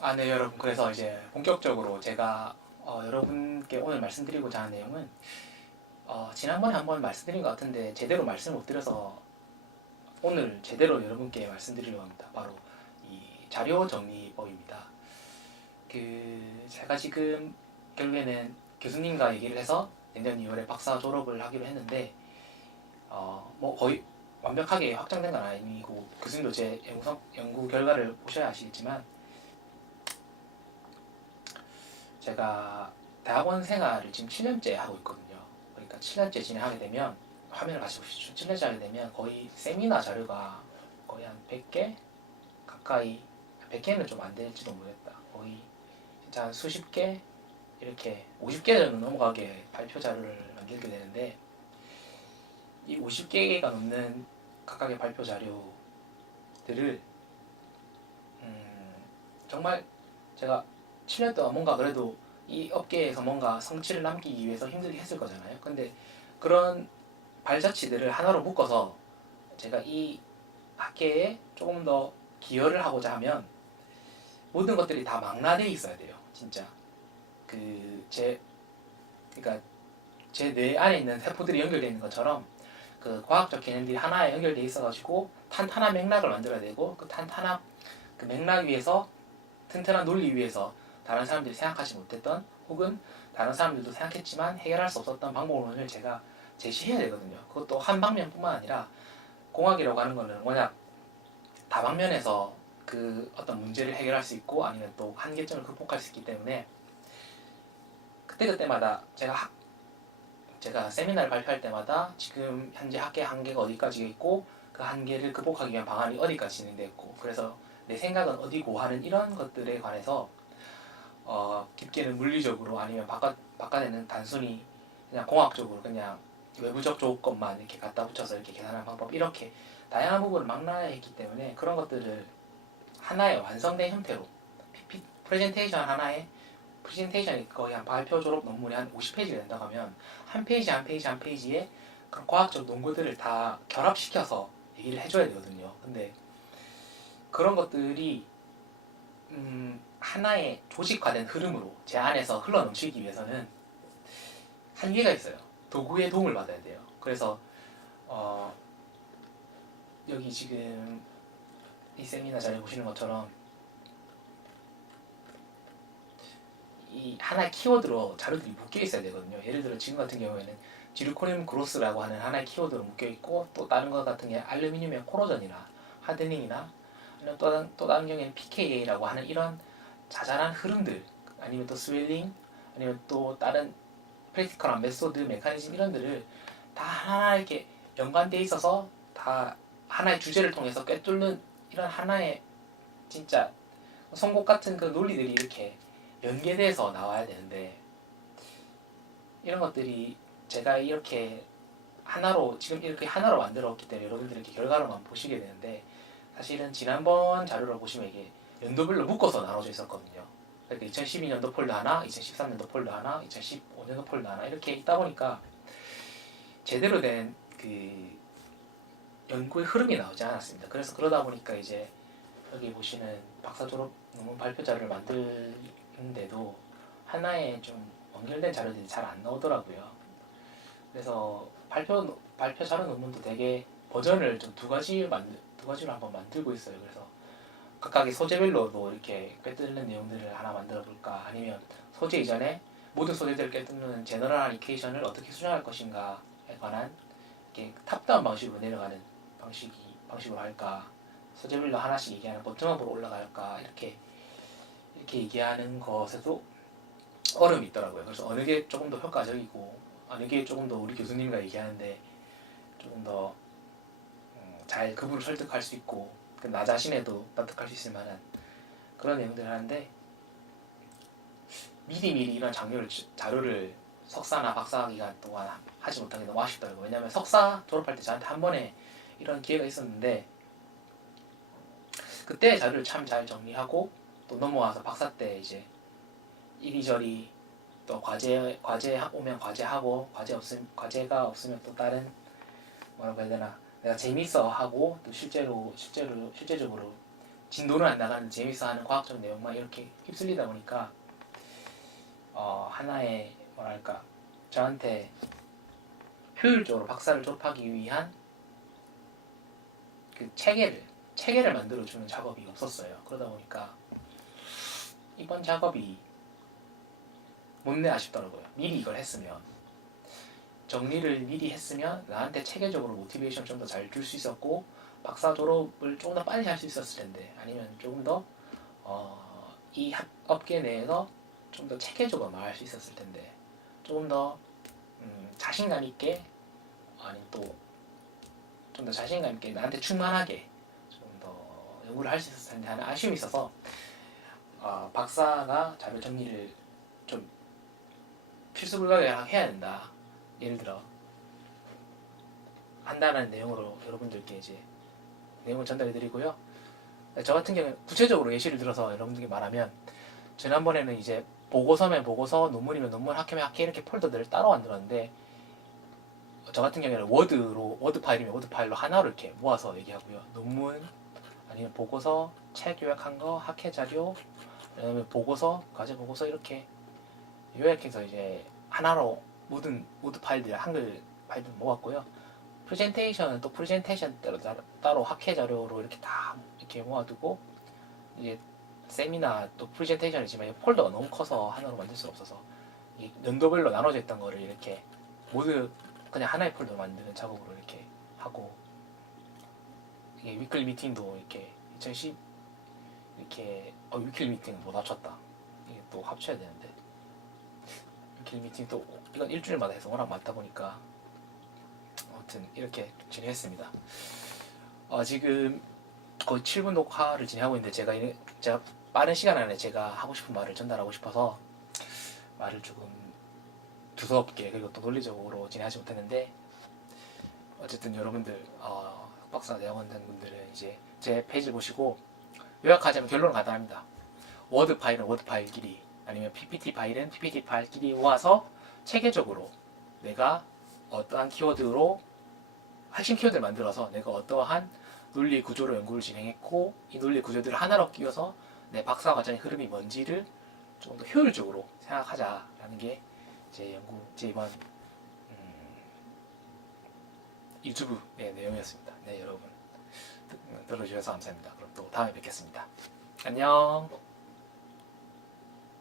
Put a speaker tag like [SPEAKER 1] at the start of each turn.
[SPEAKER 1] 아, 네, 여러분. 그래서 이제 본격적으로 제가 어, 여러분께 오늘 말씀드리고자 하는 내용은 어, 지난번에 한번 말씀드린 것 같은데 제대로 말씀 못 드려서 오늘 제대로 여러분께 말씀드리려고 합니다. 바로 이 자료 정리법입니다. 그 제가 지금 결국에는 교수님과 얘기를 해서 내년 2월에 박사 졸업을 하기로 했는데 어, 뭐 거의 완벽하게 확정된 건 아니고 교수님도 제 연구, 성- 연구 결과를 보셔야 아시겠지만 제가 대학원 생활을 지금 7년째 하고 있거든요. 그러니까 7년째 진행하게 되면 화면을 같이 보시죠. 7년째 하게 되면 거의 세미나 자료가 거의 한 100개 가까이 100개는 좀 안 될지도 모르겠다. 거의 진짜 한 수십 개 이렇게 50개 정도 넘어가게 발표 자료를 만들게 되는데 이 50개가 넘는 각각의 발표 자료들을 음, 정말 제가 7년 동안 뭔가 그래도 이 업계에서 뭔가 성취를 남기기 위해서 힘들게 했을 거잖아요. 근데 그런 발자취들을 하나로 묶어서 제가 이 학계에 조금 더 기여를 하고자 하면 모든 것들이 다 망라돼 있어야 돼요. 진짜 그 제 그러니까 제 뇌 안에 있는 세포들이 연결되어 있는 것처럼 그 과학적 개념들이 하나에 연결돼 있어가지고 탄탄한 맥락을 만들어야 되고 그 탄탄한 그 맥락 위에서 튼튼한 논리 위에서 다른 사람들이 생각하지 못했던 혹은 다른 사람들도 생각했지만 해결할 수 없었던 방법론을 제가 제시해야 되거든요. 그것도 한 방면뿐만 아니라 공학이라고 하는 거는 워낙 다방면에서 그 어떤 문제를 해결할 수 있고 아니면 또 한계점을 극복할 수 있기 때문에 그때 그때마다 제가 학 제가 세미나를 발표할 때마다 지금 현재 학계 한계가 어디까지 있고 그 한계를 극복하기 위한 방안이 어디까지 진행됐고 그래서 내 생각은 어디고 하는 이런 것들에 관해서 어, 깊게는 물리적으로 아니면 바깥 바깥에는 단순히 그냥 공학적으로 그냥 외부적 조건만 이렇게 갖다 붙여서 이렇게 계산하는 방법 이렇게 다양한 부분을 망라했기 때문에 그런 것들을 하나의 완성된 형태로 PPT 프레젠테이션 하나에 프레젠테이션이 거의 한 발표 졸업 논문이 한 50페이지가 된다고 하면 한 페이지 한 페이지 한 페이지에 그런 과학적 논거들을 다 결합시켜서 얘기를 해줘야 되거든요. 근데 그런 것들이 음, 하나의 조직화된 흐름으로 제 안에서 흘러넘치기 위해서는 한계가 있어요. 도구의 도움을 받아야 돼요. 그래서 어, 여기 지금 이 세미나 자료 보시는 것처럼 이 하나의 키워드로 자료들이 묶여 있어야 되거든요. 예를 들어 지금 같은 경우에는 지르코늄 그로스라고 하는 하나의 키워드로 묶여 있고 또 다른 것 같은 게 알루미늄의 코로전이나 하드닝이나 아니면 또 다른, 또 다른 경우에는 PKA라고 하는 이런 자잘한 흐름들 아니면 또 스웰링 아니면 또 다른 프랙티컬한 메소드 메커니즘 이런 들을 다 하나 이렇게 연관돼 있어서 다 하나의 주제를 통해서 꿰뚫는 이런 하나의 진짜 송곳 같은 그 논리들이 이렇게 연계돼서 나와야 되는데 이런 것들이 제가 이렇게 하나로 지금 이렇게 하나로 만들었기 때문에 여러분들이 이렇게 결과로만 보시게 되는데 사실은 지난번 자료를 보시면 이게 연도별로 묶어서 나눠져 있었거든요. 그러니까 2012년도 폴더 하나, 2013년도 폴더 하나, 2015년도 폴더 하나 이렇게 있다 보니까 제대로 된 그 연구의 흐름이 나오지 않았습니다. 그래서 그러다 보니까 이제 여기 보시는 박사 졸업 논문 발표 자료를 만드는데도 하나의 좀 연결된 자료들이 잘 안 나오더라고요. 그래서 발표 발표 자료 논문도 되게 버전을 좀 두 가지 만들 두 가지로 한번 만들고 있어요. 그래서 각각의 소재별로도 이렇게 꿰뚫는 내용들을 하나 만들어 볼까? 아니면 소재 이전에 모든 소재들을 꿰뚫는 제너럴한 이케이션을 어떻게 수정할 것인가에 관한 이렇게 탑다운 방식으로 내려가는 방식이 방식으로 할까? 소재별로 하나씩 얘기하는 버튼업으로 올라갈까? 이렇게 이렇게 얘기하는 것에도 어려움이 있더라고요. 그래서 어느 게 조금 더 효과적이고 어느 게 조금 더 우리 교수님과 얘기하는데 조금 더 음, 잘 그분을 설득할 수 있고 그 나 자신에도 납득할 수 있을 만한 그런 내용들을 하는데 미리 미리 이런 장료를 자료를 석사나 박사 기간 동안 하지 못한 게 너무 아쉽더라고요. 왜냐하면 석사 졸업할 때 저한테 한 번에 이런 기회가 있었는데 그때 자료를 참 잘 정리하고 또 넘어와서 박사 때 이제 이리저리 또 과제 과제 오면 과제하고 과제 없음 과제가 없으면 또 다른 뭐라고 해야 되나 내가 재밌어 하고 또 실제로 실제로 실제적으로 진도는 안 나가는 재밌어 하는 과학적 내용만 이렇게 휩쓸리다 보니까 어, 하나의 뭐랄까 저한테 효율적으로 박사를 졸업하기 위한 그 체계를 체계를 만들어 주는 작업이 없었어요. 그러다 보니까 이번 작업이 못내 아쉽더라고요. 미리 이걸 했으면 정리를 미리 했으면 나한테 체계적으로 모티베이션 좀 더 잘 줄 수 있었고 박사 졸업을 조금 더 빨리 할 수 있었을 텐데 아니면 조금 더 어, 업계 내에서 좀 더 체계적으로 말할 수 있었을 텐데 조금 더 음, 자신감 있게 아니면 또 좀 더 자신감 있게 나한테 충만하게 좀 더 연구를 할 수 있었을 텐데 하는 아쉬움이 있어서 어, 박사가 자료 정리를 좀 필수 불가결하게 해야 된다. 예를 들어 한다는 내용으로 여러분들께 이제 내용을 전달해 드리고요. 저 같은 경우는 구체적으로 예시를 들어서 여러분들께 말하면 지난번에는 이제 보고서면 보고서, 논문이면 논문, 학회면 학회 이렇게 폴더들을 따로 만들었는데 저 같은 경우에는 워드로 워드 파일이면 워드 파일로 하나로 이렇게 모아서 얘기하고요. 논문 아니면 보고서, 책 요약한 거, 학회 자료, 그다음에 보고서, 과제 보고서 이렇게 요약해서 이제 하나로 모든 모드 파일들 한글 파일들 모았고요. 프레젠테이션은 또 프레젠테이션 따로 따로- 학회 자료로 이렇게 다 이렇게 모아두고 이제 세미나 또 프레젠테이션이지만 이 폴더가 너무 커서 하나로 만들 수 없어서 이 연도별로 나눠져 있던 거를 이렇게 모두 그냥 하나의 폴더 만드는 작업으로 이렇게 하고 이게 위클리 미팅도 이렇게 2010 이렇게 어 위클리 미팅 못 합쳤다 이게 또 합쳐야 되는데 위클리 미팅 또 이건 일주일마다 해서 워낙 많다 보니까 아무튼 이렇게 진행했습니다. 어, 지금 거의 7분 녹화를 진행하고 있는데 제가 이- 제가 빠른 시간 안에 제가 하고 싶은 말을 전달하고 싶어서 말을 조금 두서없게 그리고 또 논리적으로 진행하지 못했는데 어쨌든 여러분들 어, 박사 대학원생 분들은 이제 제 페이지를 보시고 요약하자면 결론은 간단합니다. 워드 파일은 워드 파일끼리 아니면 PPT 파일은 PPT 파일끼리 모아서 체계적으로 내가 어떠한 키워드로 핵심 키워드를 만들어서 내가 어떠한 논리 구조로 연구를 진행했고 이 논리 구조들을 하나로 끼워서 내 박사 과정의 흐름이 뭔지를 조금 더 효율적으로 생각하자라는 게 제 연구 제 이번 음, 유튜브 의 내용이었습니다. 네 여러분 듣- 들어주셔서 감사합니다. 그럼 또 다음에 뵙겠습니다. 안녕.